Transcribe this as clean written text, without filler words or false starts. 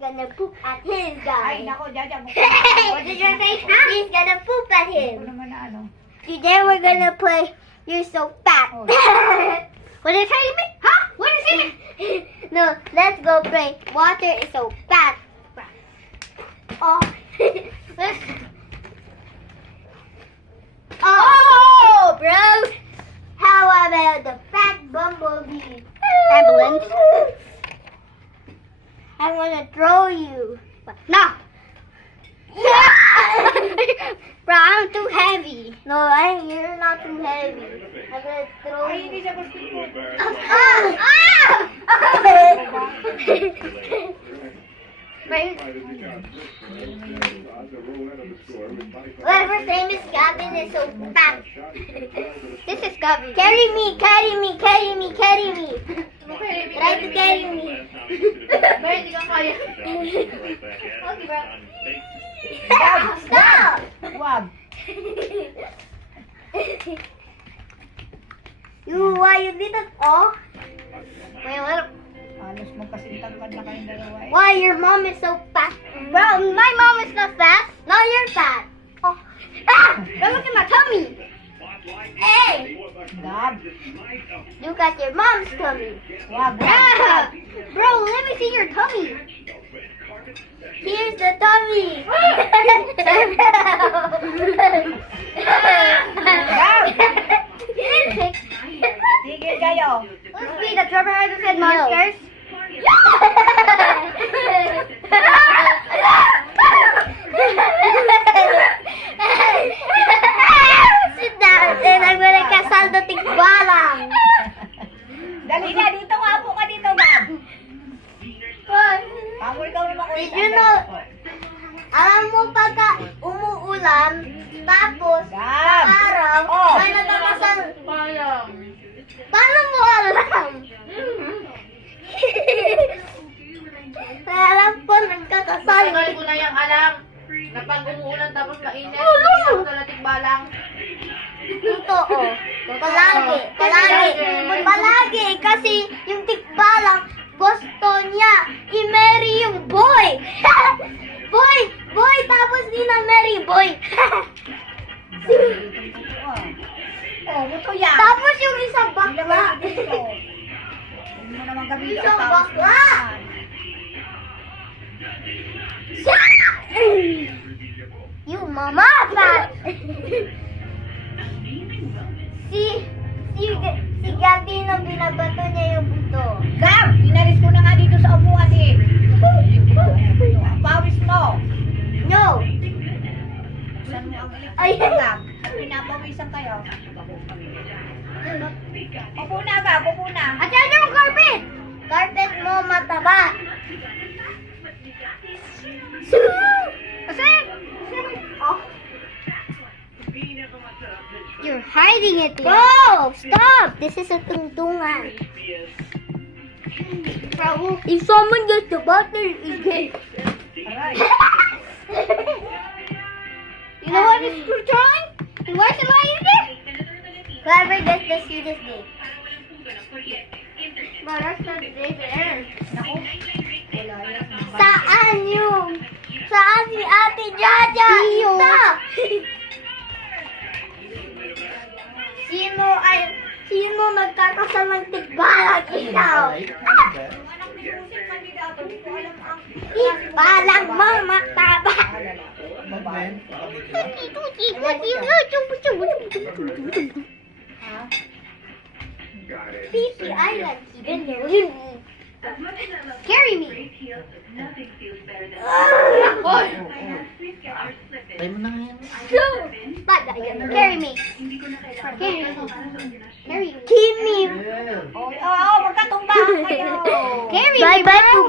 Gonna poop at him, guys. Ay, nako, Jaja. What did you say? He's gonna poop at Ako him. naman na ano. Today we're gonna play You're So Fat. Oh. What did you say? Huh? What is it? No, let's go play Water is So Fat. Oh. Let's... Oh, bro. How about the fat bumblebee? Ambulance. I'm gonna throw you. No. Bro, I'm too heavy. No, you're not too heavy. I'm gonna throw Ay, you. hindi siya basketball. Whoever famous Gavin is so fat. This is Gavin. Carry me, carry me, carry me, carry me. Try to carry me. Bakit hindi ka kaya? Okay, bro. Stop! Stop! Wag. Why you didn't? Oh. Wait, what? Halos magkasintangkad na kayong dalawa eh. Why your mom is so fat? Bro, my mom is not fat. No, you're fat. Oh. Ah! Bro, look at my tummy. Hey! Gab. Look at your mom's tummy. Wag. Ah! Bro, let me see your tummy. Here's the tummy. Tigil kayo. Let's be the Trevor Harris said monsters. Sit down and I'm gonna kasal the tigbalang. Dali na, dito ka po ka dito, Gab. Pamor ka naman ulit. Did you know, alam mo pagka umuulan, tapos Gab. araw, Oh. may nagkakasal. Paano mo alam? Alam ko nagkakasal. Tagal ko na yung alam na pag umuulan tapos mainit, Oh, no. hindi ako talating balang. Totoo. Palagi. Palagi. Palagi. Kasi yung tikbalang, gusto niya i-marry yung boy. Boy! Boy! Tapos di na marry boy. Oh, buto yan. Tapos yung isang bakla. Dito. Huwag mo naman gamitin Isang ang tawag bakla. yan. You mama fat. Si Gabi nung binabato niya yung buto. Gab, inalis ko na nga dito sa upuan eh. Ang pawis mo. No. Saan mo ang Ay. electric Gab? Pinapawisan kayo. Upo na, Gab. Upo na. At yan yung carpet. Carpet mo mataba. Kasi, oh. You're hiding it. Bro, stop. This is a tungtungan. Bro, if someone gets the bottle, it's gay. Aray. You know what is trying? And why should I use it? Whoever gets the seed is gay. Bro, that's not David Aaron. Naku. Wala yan. Saan yung? Saan si Ate Jaja? Stop! Sino nagkakasal ng tigbalang ikaw? Tigbalang mo mataba! Pipi Island, even though carry me! Hoy! Carry me! Carry me! Oh, magkatumbahan kayo. Carry me! Bye-bye!